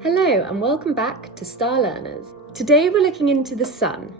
Hello and welcome back to Star Learners. Today we're looking into the sun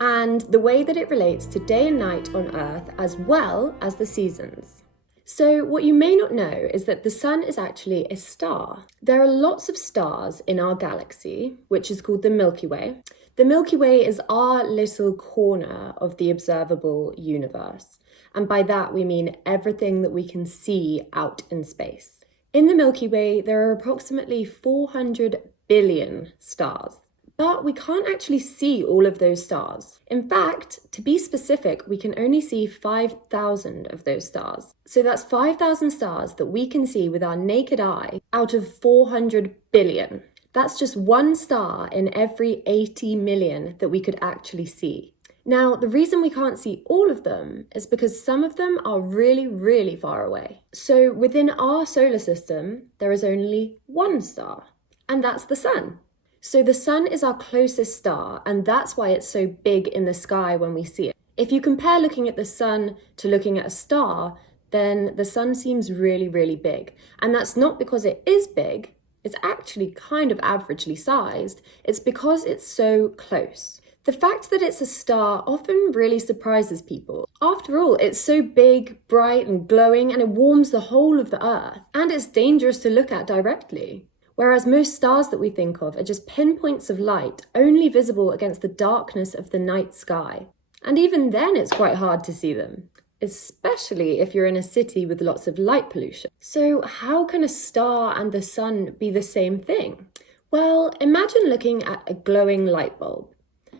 and the way that it relates to day and night on Earth as well as the seasons. So what you may not know is that the sun is actually a star. There are lots of stars in our galaxy, which is called the Milky Way. The Milky Way is our little corner of the observable universe. And by that we mean everything that we can see out in space. In the Milky Way, there are approximately 400 billion stars, but we can't actually see all of those stars. In fact, to be specific, we can only see 5,000 of those stars. So that's 5,000 stars that we can see with our naked eye out of 400 billion. That's just one star in every 80 million that we could actually see. Now, the reason we can't see all of them is because some of them are really, really far away. So within our solar system, there is only one star, and that's the sun. So the sun is our closest star, and that's why it's so big in the sky when we see it. If you compare looking at the sun to looking at a star, then the sun seems really, really big. And that's not because it is big, it's actually kind of averagely sized. It's because it's so close. The fact that it's a star often really surprises people. After all, it's so big, bright and glowing, and it warms the whole of the Earth. And it's dangerous to look at directly. Whereas most stars that we think of are just pinpoints of light, only visible against the darkness of the night sky. And even then it's quite hard to see them, especially if you're in a city with lots of light pollution. So how can a star and the sun be the same thing? Well, imagine looking at a glowing light bulb.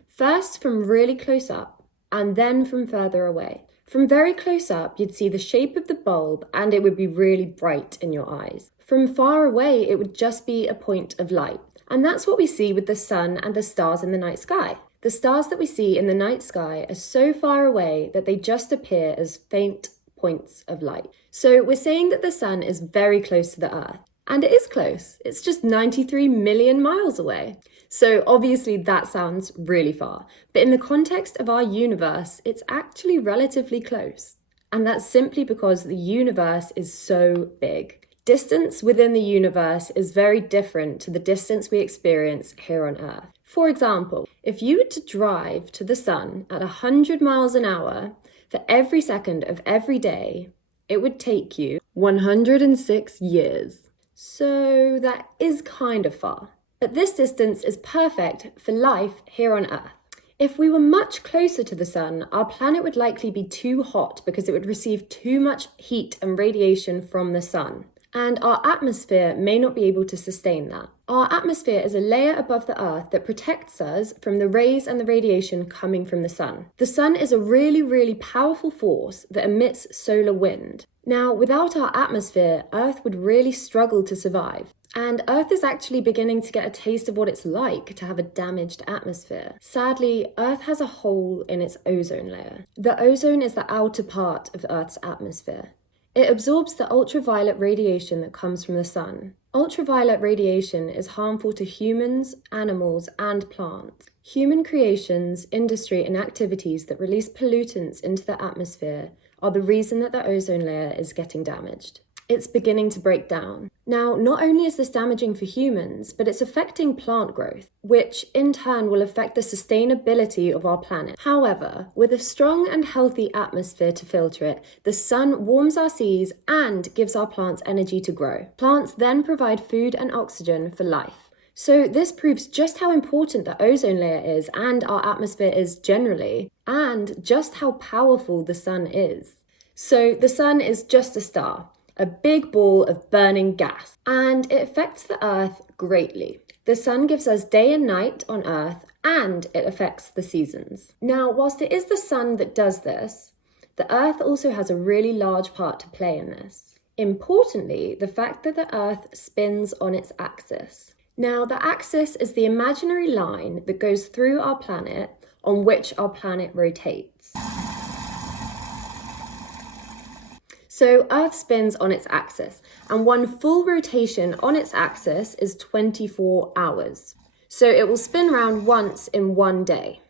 First from really close up, and then from further away. From very close up, you'd see the shape of the bulb and it would be really bright in your eyes. From far away, it would just be a point of light. And that's what we see with the sun and the stars in the night sky. The stars that we see in the night sky are so far away that they just appear as faint points of light. So we're saying that the sun is very close to the Earth. And it is close. It's just 93 million miles away. So obviously that sounds really far, but in the context of our universe, it's actually relatively close. And that's simply because the universe is so big. Distance within the universe is very different to the distance we experience here on Earth. For example, if you were to drive to the sun at 100 miles an hour for every second of every day, it would take you 106 years. So that is kind of far. But this distance is perfect for life here on Earth. If we were much closer to the sun, our planet would likely be too hot because it would receive too much heat and radiation from the sun. And our atmosphere may not be able to sustain that. Our atmosphere is a layer above the Earth that protects us from the rays and the radiation coming from the sun. The sun is a really, really powerful force that emits solar wind. Now, without our atmosphere, Earth would really struggle to survive. And Earth is actually beginning to get a taste of what it's like to have a damaged atmosphere. Sadly, Earth has a hole in its ozone layer. The ozone is the outer part of Earth's atmosphere. It absorbs the ultraviolet radiation that comes from the sun. Ultraviolet radiation is harmful to humans, animals, and plants. Human creations, industry, and activities that release pollutants into the atmosphere are the reason that the ozone layer is getting damaged. It's beginning to break down. Now, not only is this damaging for humans, but it's affecting plant growth, which in turn will affect the sustainability of our planet. However, with a strong and healthy atmosphere to filter it, the sun warms our seas and gives our plants energy to grow. Plants then provide food and oxygen for life. So this proves just how important the ozone layer is and our atmosphere is generally, and just how powerful the sun is. So the sun is just a star, a big ball of burning gas, and it affects the Earth greatly. The sun gives us day and night on Earth, and it affects the seasons. Now, whilst it is the sun that does this, the Earth also has a really large part to play in this. Importantly, the fact that the Earth spins on its axis. Now, the axis is the imaginary line that goes through our planet on which our planet rotates. So Earth spins on its axis, and one full rotation on its axis is 24 hours. So it will spin round once in one day.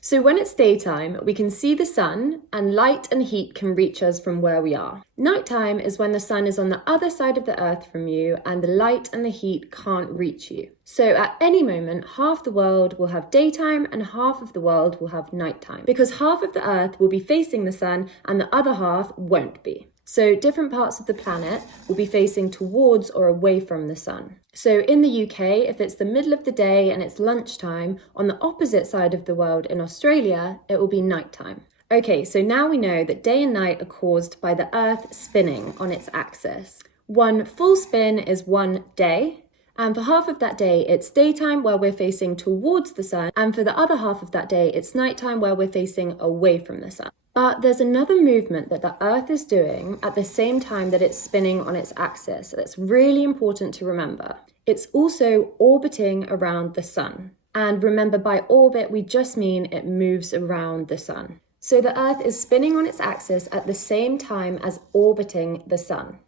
So when it's daytime, we can see the sun, and light and heat can reach us from where we are. Nighttime is when the sun is on the other side of the earth from you and the light and the heat can't reach you. So at any moment, half the world will have daytime and half of the world will have nighttime, because half of the earth will be facing the sun and the other half won't be. So different parts of the planet will be facing towards or away from the sun. So in the UK, if it's the middle of the day and it's lunchtime, on the opposite side of the world in Australia, it will be nighttime. Okay, so now we know that day and night are caused by the Earth spinning on its axis. One full spin is 1 day, and for half of that day, it's daytime where we're facing towards the sun, and for the other half of that day, it's nighttime where we're facing away from the sun. But there's another movement that the Earth is doing at the same time that it's spinning on its axis that's really important to remember. It's also orbiting around the sun. And remember, by orbit, we just mean it moves around the sun. So the Earth is spinning on its axis at the same time as orbiting the sun.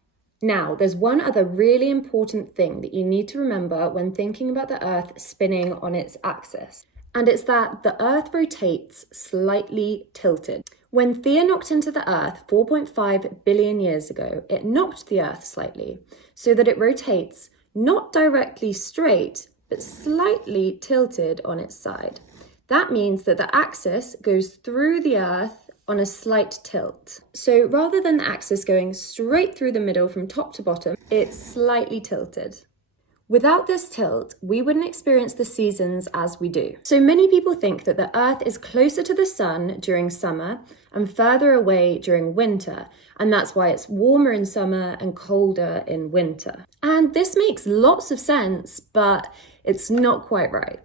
Now, there's one other really important thing that you need to remember when thinking about the Earth spinning on its axis. And it's that the Earth rotates slightly tilted. When Theia knocked into the Earth 4.5 billion years ago, it knocked the Earth slightly so that it rotates not directly straight, but slightly tilted on its side. That means that the axis goes through the Earth on a slight tilt. So rather than the axis going straight through the middle from top to bottom, it's slightly tilted. Without this tilt, we wouldn't experience the seasons as we do. So many people think that the Earth is closer to the sun during summer and further away during winter, and that's why it's warmer in summer and colder in winter. And this makes lots of sense, but it's not quite right.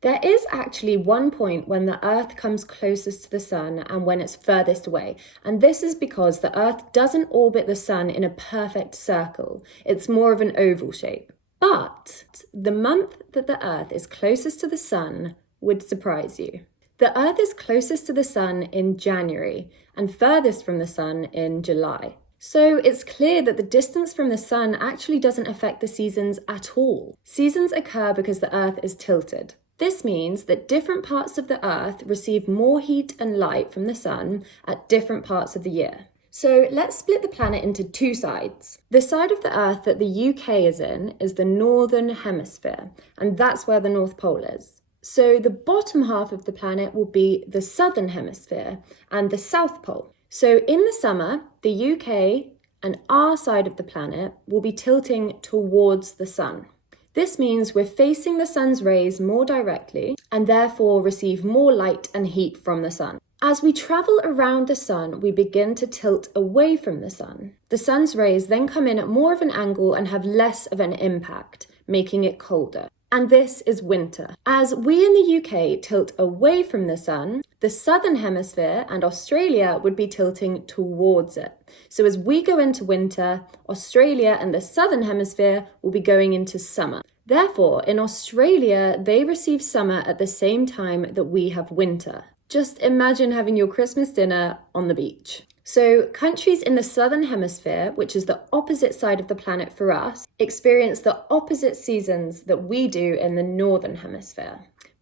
There is actually one point when the Earth comes closest to the sun and when it's furthest away, and this is because the Earth doesn't orbit the sun in a perfect circle. It's more of an oval shape. But the month that the Earth is closest to the sun would surprise you. The Earth is closest to the sun in January and furthest from the sun in July. So it's clear that the distance from the sun actually doesn't affect the seasons at all. Seasons occur because the Earth is tilted. This means that different parts of the Earth receive more heat and light from the sun at different parts of the year. So let's split the planet into two sides. The side of the Earth that the UK is in is the northern hemisphere, and that's where the North Pole is. So the bottom half of the planet will be the southern hemisphere and the South Pole. So in the summer, the UK and our side of the planet will be tilting towards the sun. This means we're facing the sun's rays more directly and therefore receive more light and heat from the sun. As we travel around the sun, we begin to tilt away from the sun. The sun's rays then come in at more of an angle and have less of an impact, making it colder. And this is winter. As we in the UK tilt away from the sun, the southern hemisphere and Australia would be tilting towards it. So as we go into winter, Australia and the southern hemisphere will be going into summer. Therefore, in Australia, they receive summer at the same time that we have winter. Just imagine having your Christmas dinner on the beach. So countries in the southern hemisphere, which is the opposite side of the planet for us, experience the opposite seasons that we do in the northern hemisphere.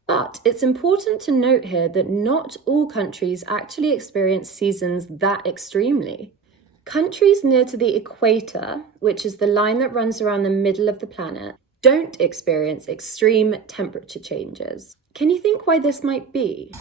But it's important to note here that not all countries actually experience seasons that extremely. Countries near to the equator, which is the line that runs around the middle of the planet, don't experience extreme temperature changes. Can you think why this might be?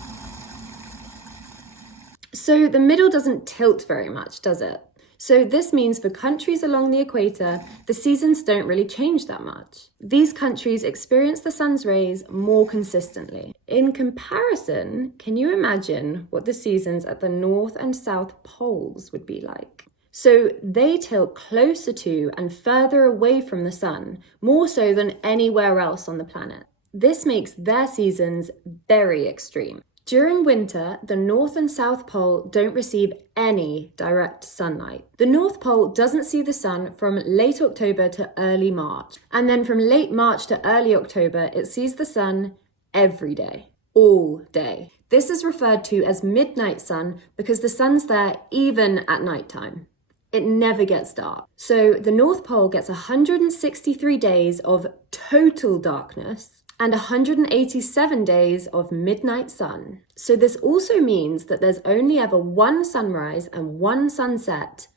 So the middle doesn't tilt very much, does it? So this means for countries along the equator, the seasons don't really change that much. These countries experience the sun's rays more consistently. In comparison, can you imagine what the seasons at the North and South poles would be like? So they tilt closer to and further away from the sun, more so than anywhere else on the planet. This makes their seasons very extreme. During winter, the North and South Pole don't receive any direct sunlight. The North Pole doesn't see the sun from late October to early March. And then from late March to early October, it sees the sun every day, all day. This is referred to as midnight sun because the sun's there even at nighttime. It never gets dark. So the North Pole gets 163 days of total darkness and 187 days of midnight sun. So this also means that there's only ever one sunrise and one sunset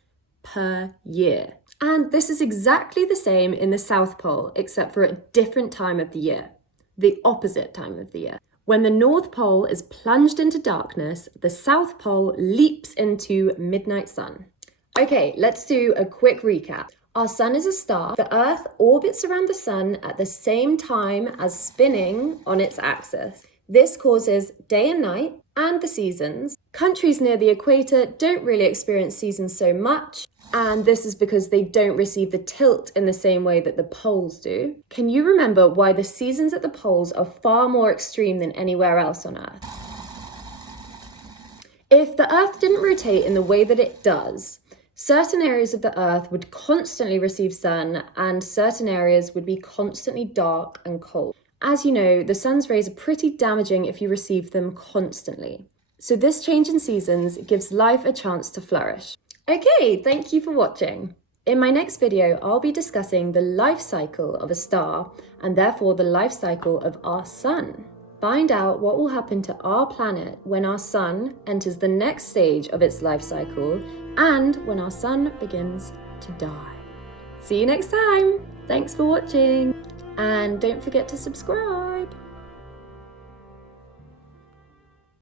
per year. And this is exactly the same in the South Pole, except for a different time of the year, the opposite time of the year. When the North Pole is plunged into darkness, the South Pole leaps into midnight sun. Okay, let's do a quick recap. Our sun is a star. The Earth orbits around the sun at the same time as spinning on its axis. This causes day and night and the seasons. Countries near the equator don't really experience seasons so much, and this is because they don't receive the tilt in the same way that the poles do. Can you remember why the seasons at the poles are far more extreme than anywhere else on Earth? If the Earth didn't rotate in the way that it does, certain areas of the Earth would constantly receive sun and certain areas would be constantly dark and cold. As you know, the sun's rays are pretty damaging if you receive them constantly. So this change in seasons gives life a chance to flourish. Okay, thank you for watching. In my next video, I'll be discussing the life cycle of a star and therefore the life cycle of our sun. Find out what will happen to our planet when our sun enters the next stage of its life cycle and when our sun begins to die. See you next time. Thanks for watching. And don't forget to subscribe.